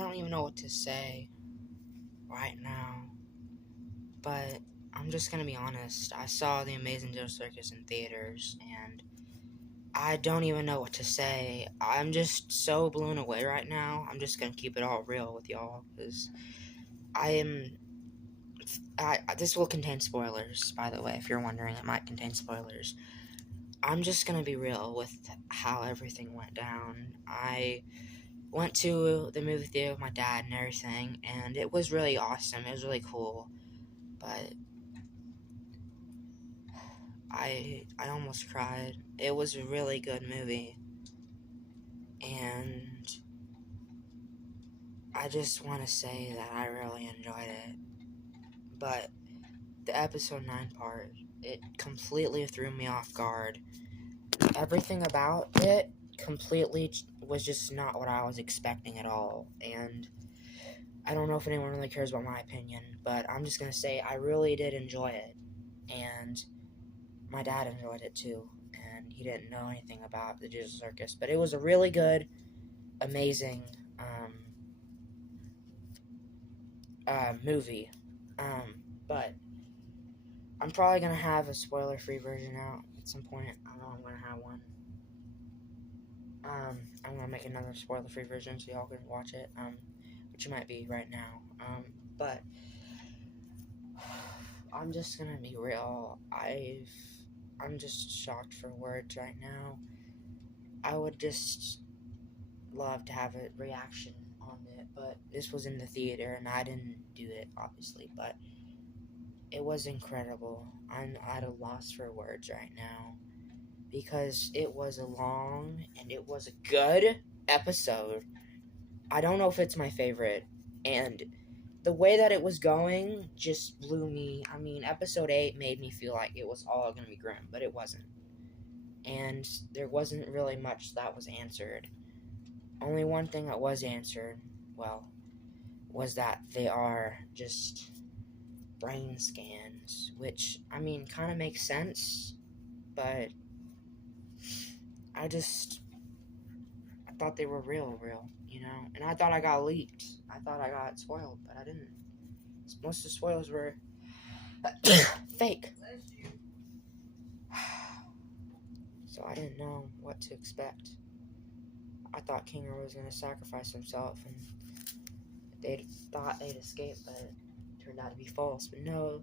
don't even know what to say right now, but I'm just gonna be honest. I saw The Amazing Joe Circus in theaters, and I don't even know what to say. I'm just so blown away right now. I'm just gonna keep it all real with y'all, because this will contain spoilers, by the way, if you're wondering. It might contain spoilers. I'm just gonna be real with how everything went down. I went to the movie theater with my dad and everything, and it was really awesome. It was really cool, but I almost cried. It was a really good movie, and I just want to say that I really enjoyed it. But the episode 9 part, it completely threw me off guard. Everything about it completely was just not what I was expecting at all, and I don't know if anyone really cares about my opinion, but I'm just going to say I really did enjoy it, and my dad enjoyed it too, and he didn't know anything about the Digital Circus, but it was a really good, amazing movie, but I'm probably going to have a spoiler-free version out at some point. I know I'm going to have one. I'm going to make another spoiler-free version so y'all can watch it, which you might be right now, but I'm just going to be real. I'm just shocked for words right now. I would just love to have a reaction on it, but this was in the theater, and I didn't do it, obviously, but it was incredible. I'm at a loss for words right now, because it was a long, and it was a good episode. I don't know if it's my favorite, and the way that it was going just blew me. I mean, episode 8 made me feel like it was all going to be grim, but it wasn't. And there wasn't really much that was answered. Only one thing that was answered, well, was that they are just brain scans, which, I mean, kind of makes sense, but I thought they were real, you know? And I thought I got leaked. I thought I got spoiled, but I didn't. Most of the spoilers were fake. So I didn't know what to expect. I thought Kinger was going to sacrifice himself, and they thought they'd escape, but it turned out to be false. But no,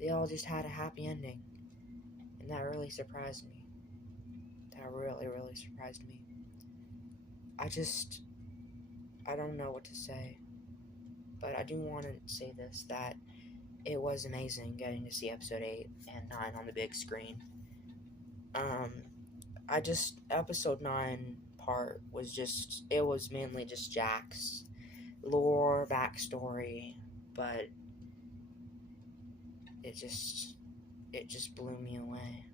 they all just had a happy ending, and that really surprised me. That really, really surprised me. I don't know what to say, but I do want to say this, that it was amazing getting to see episode 8 and 9 on the big screen. Episode 9 part was just, it was mainly just Jack's lore, backstory, but it just blew me away.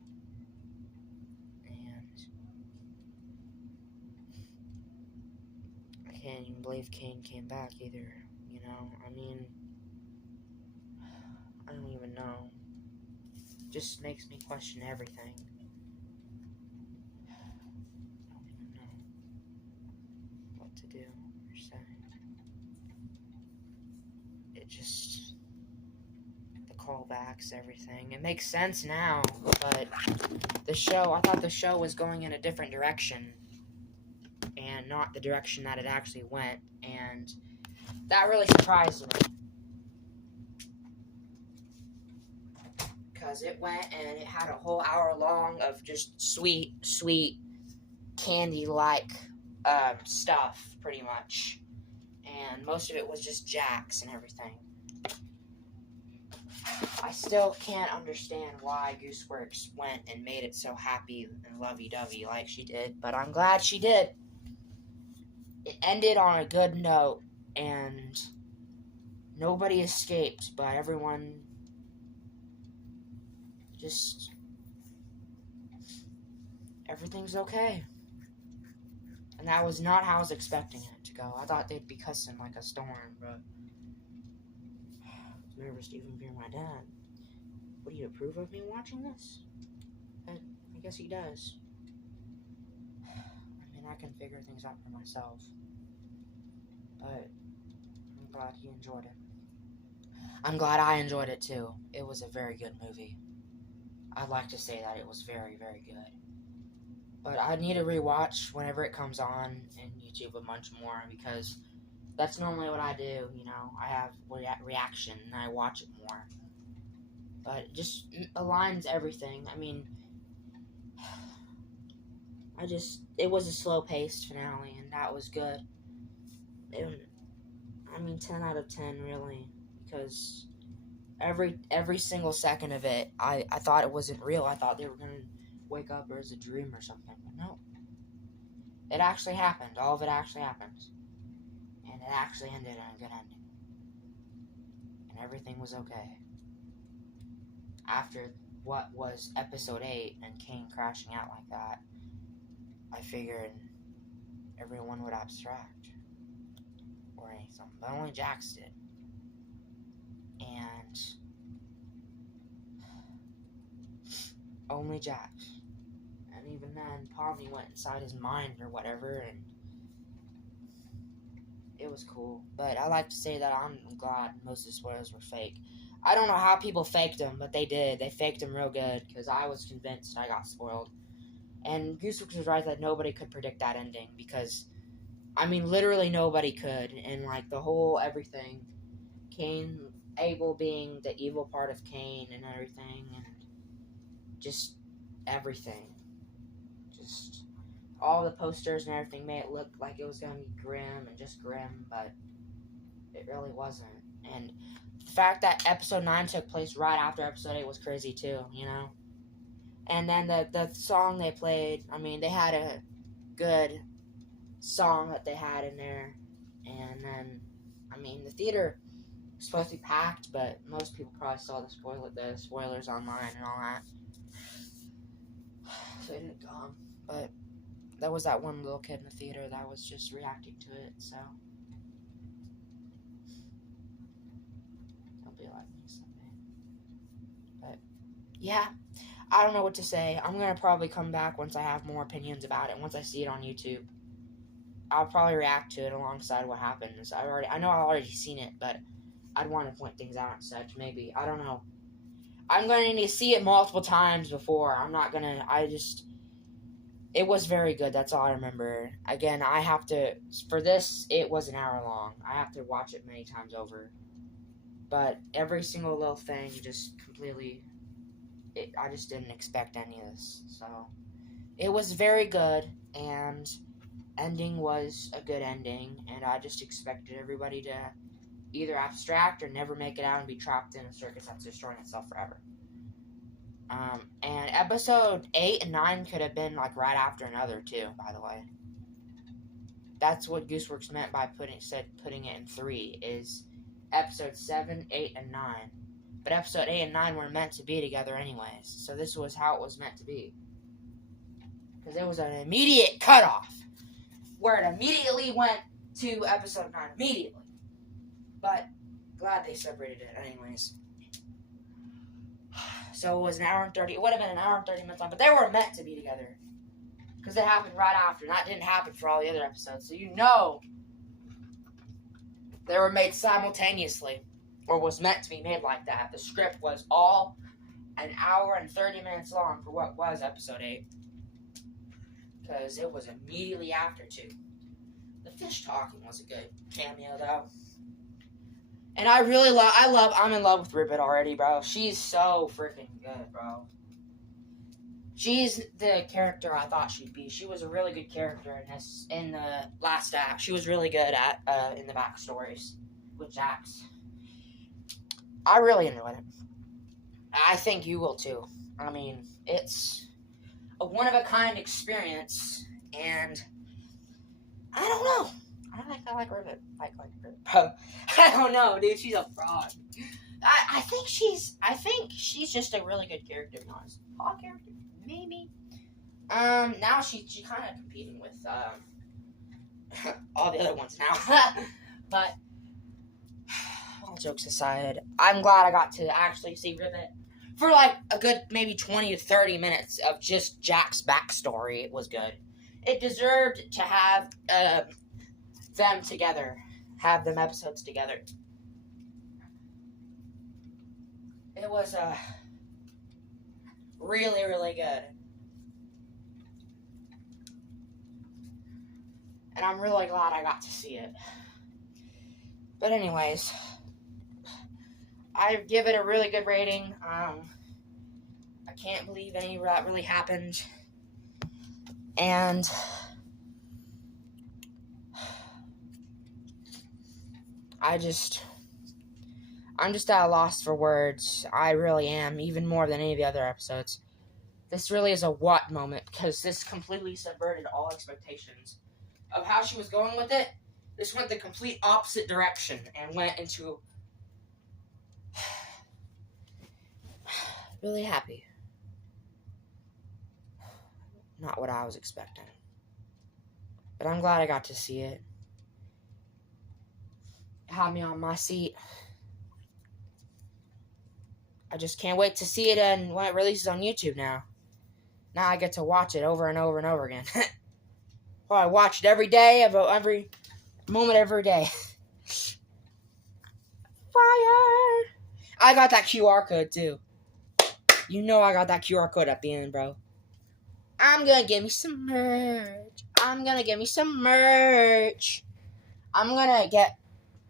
And I can't even believe Kane came back either, you know? I mean, I don't even know. It just makes me question everything. I don't even know what to do or say. It just, the callbacks, everything. It makes sense now, but I thought the show was going in a different direction, and not the direction that it actually went, and that really surprised me. Because it went and it had a whole hour long of just sweet candy-like stuff, pretty much. And most of it was just Jax and everything. I still can't understand why Gooseworks went and made it so happy and lovey-dovey like she did, but I'm glad she did. It ended on a good note, and nobody escaped, but everyone just, everything's okay. And that was not how I was expecting it to go. I thought they'd be cussing like a storm, but I was nervous to even hear my dad. Would he approve of me watching this? I guess he does. I mean, I can figure things out for myself. but I'm glad he enjoyed it. I'm glad I enjoyed it too. It was a very good movie. I'd like to say that it was very, very good. But I need to rewatch whenever it comes on in YouTube a bunch more, because that's normally what I do, you know. I have reaction and I watch it more. But it just aligns everything. I mean, it was a slow-paced finale, and that was good. 10 out of 10, really, because every single second of it, I thought it wasn't real. I thought they were going to wake up or it's a dream or something, but no. It actually happened. All of it actually happened. And it actually ended in a good ending. And everything was okay. After what was episode 8 and Kane crashing out like that, I figured everyone would abstract or anything, but only Jax did. And only Jax. And even then, Pomni went inside his mind or whatever, and it was cool. But I like to say that I'm glad most of the spoilers were fake. I don't know how people faked them, but they did. They faked them real good, because I was convinced I got spoiled. And Gooseworks was right that nobody could predict that ending, because, I mean, literally nobody could. And, like, the whole everything, Abel being the evil part of Cain and everything, and just everything. Just all the posters and everything made it look like it was going to be grim and just grim, but it really wasn't. And the fact that episode 9 took place right after episode 8 was crazy too, you know? And then the song they played, I mean, they had a good song that they had in there. And then, I mean, the theater was supposed to be packed, but most people probably saw the spoilers online and all that. So they didn't come. But there was that one little kid in the theater that was just reacting to it, so he'll be like me someday. But yeah, I don't know what to say. I'm gonna probably come back once I have more opinions about it. Once I see it on YouTube, I'll probably react to it alongside what happens. I know I've already seen it, but I'd want to point things out and such. Maybe, I don't know. I'm gonna need to see it multiple times before. It was very good. That's all I remember. Again, for this, it was an hour long. I have to watch it many times over. But every single little thing just completely, I just didn't expect any of this. So, it was very good, and ending was a good ending, and I just expected everybody to either abstract or never make it out and be trapped in a circus that's destroying itself forever. And episode 8 and 9 could have been like right after another too, by the way. That's what Gooseworks meant by putting it in 3, is episode 7, 8, and 9. But episode 8 and 9 were meant to be together anyways, so this was how it was meant to be. Because it was an immediate cutoff, where it immediately went to episode 9, immediately. But, glad they separated it anyways. So it was an hour and 30, it would have been an hour and 30 minutes long, but they were meant to be together. Because it happened right after, and that didn't happen for all the other episodes. So you know they were made simultaneously, or was meant to be made like that. The script was all an hour and 30 minutes long for what was episode 8. Because it was immediately after, too. The fish talking was a good cameo, though. And I'm in love with Ribbit already, bro. She's so freaking good, bro. She's the character I thought she'd be. She was a really good character in the last act. She was really good at in the backstories with Jax. I really enjoyed it. I think you will too. I mean, it's a one-of-a-kind experience, and I don't know. I like Ribbit. I like Ribbit. Bro, I don't know, dude. She's a fraud. I think she's just a really good character, to be honest. Hot character, maybe. Now she's kind of competing with all the other ones now. But all jokes aside, I'm glad I got to actually see Ribbit for like a good maybe 20 to 30 minutes of just Jack's backstory. It was good. It deserved to have them together. have them episodes together. It was really, really good. And I'm really glad I got to see it. But anyways, I give it a really good rating. I can't believe any of that really happened. And I'm just at a loss for words. I really am, even more than any of the other episodes. This really is a what moment, because this completely subverted all expectations of how she was going with it. This went the complete opposite direction and went into really happy. Not what I was expecting. But I'm glad I got to see it. It had me on my seat. I just can't wait to see it when it releases on YouTube now. Now I get to watch it over and over and over again. Well, I watch it every day, every moment, every day. Fire! I got that QR code too. You know I got that QR code at the end, bro. I'm gonna get me some merch. I'm gonna get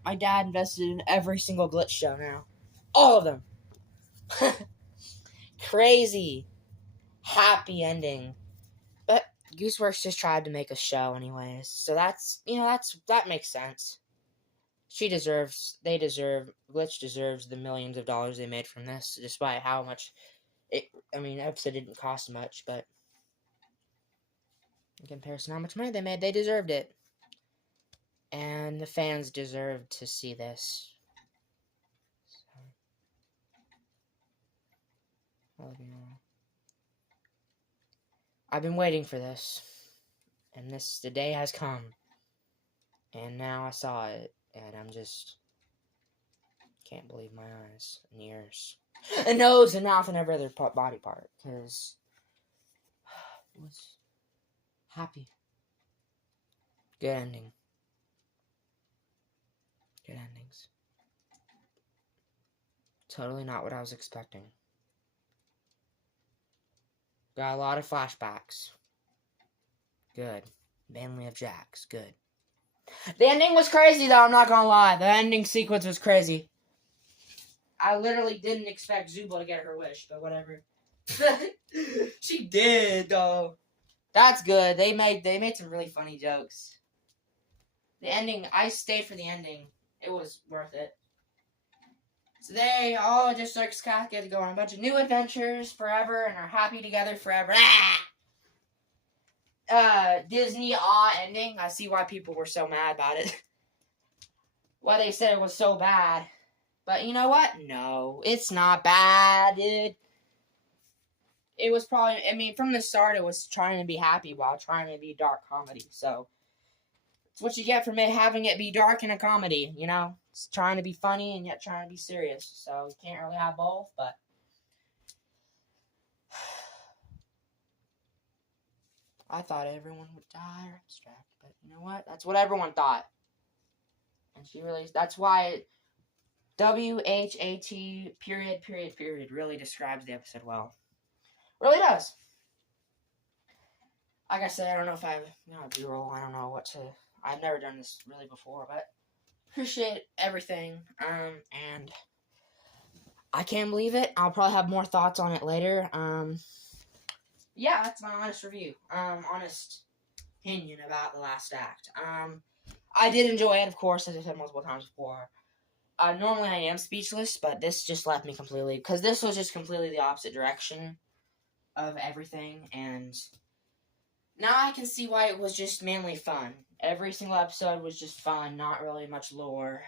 my dad invested in every single Glitch show now. All of them. Crazy. Happy ending. But Gooseworks just tried to make a show anyways. So that makes sense. Glitch deserves the millions of dollars they made from this, despite how much the episode didn't cost much, but in comparison to how much money they made, they deserved it. And the fans deserved to see this. So, I've been waiting for this. And the day has come. And now I saw it. And I'm just can't believe my eyes and ears. And nose and mouth and every other body part. Because I was happy. Good ending. Good endings. Totally not what I was expecting. Got a lot of flashbacks. Good. Family of Jacks. Good. The ending was crazy, though, I'm not gonna lie. The ending sequence was crazy. I literally didn't expect Zubul to get her wish, but whatever. She did, though. That's good. They made some really funny jokes. The ending, I stayed for the ending. It was worth it. So they all just get to go on a bunch of new adventures forever and are happy together forever. Disney ending. I see why people were so mad about it. Why they said it was so bad. But you know what? No, it's not bad, dude. It was probably, from the start, it was trying to be happy while trying to be dark comedy. So, it's what you get from having it be dark and a comedy, you know? It's trying to be funny and yet trying to be serious. So, you can't really have both, but I thought everyone would die or abstract. But you know what? That's what everyone thought. And that's why WHAT period really describes the episode well. Really does. Like I said, I don't know if I have B-roll. I don't know what to. I've never done this really before, but appreciate everything. And I can't believe it. I'll probably have more thoughts on it later. Yeah, that's my honest review. Honest opinion about the last act. I did enjoy it, of course, as I said multiple times before. Normally I am speechless, but this just left me completely, because this was just completely the opposite direction of everything, and now I can see why it was just mainly fun. Every single episode was just fun, not really much lore,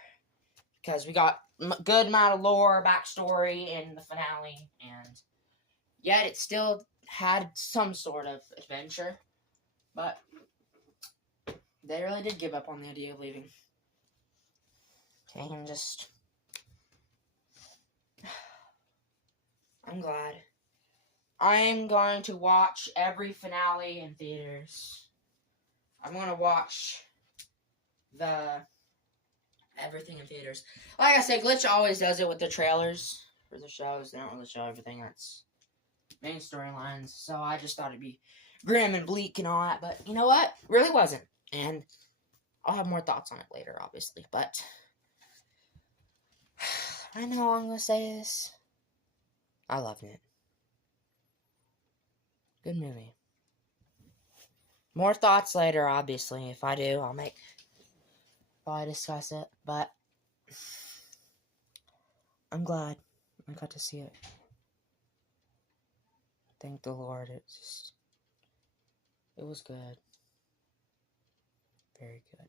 because we got good amount of lore, backstory in the finale, and yet it still had some sort of adventure, but they really did give up on the idea of leaving. And just, I'm glad. I'm going to watch every finale in theaters. I'm going to watch the everything in theaters. Like I said, Glitch always does it with the trailers for the shows. They don't really show everything that's main storylines. So I just thought it'd be grim and bleak and all that. But you know what? It really wasn't. And I'll have more thoughts on it later, obviously. But I know how I'm going to say this. I loved it. Good movie. More thoughts later, obviously. If I do, I'll probably discuss it. But I'm glad I got to see it. Thank the Lord. It was good. Very good.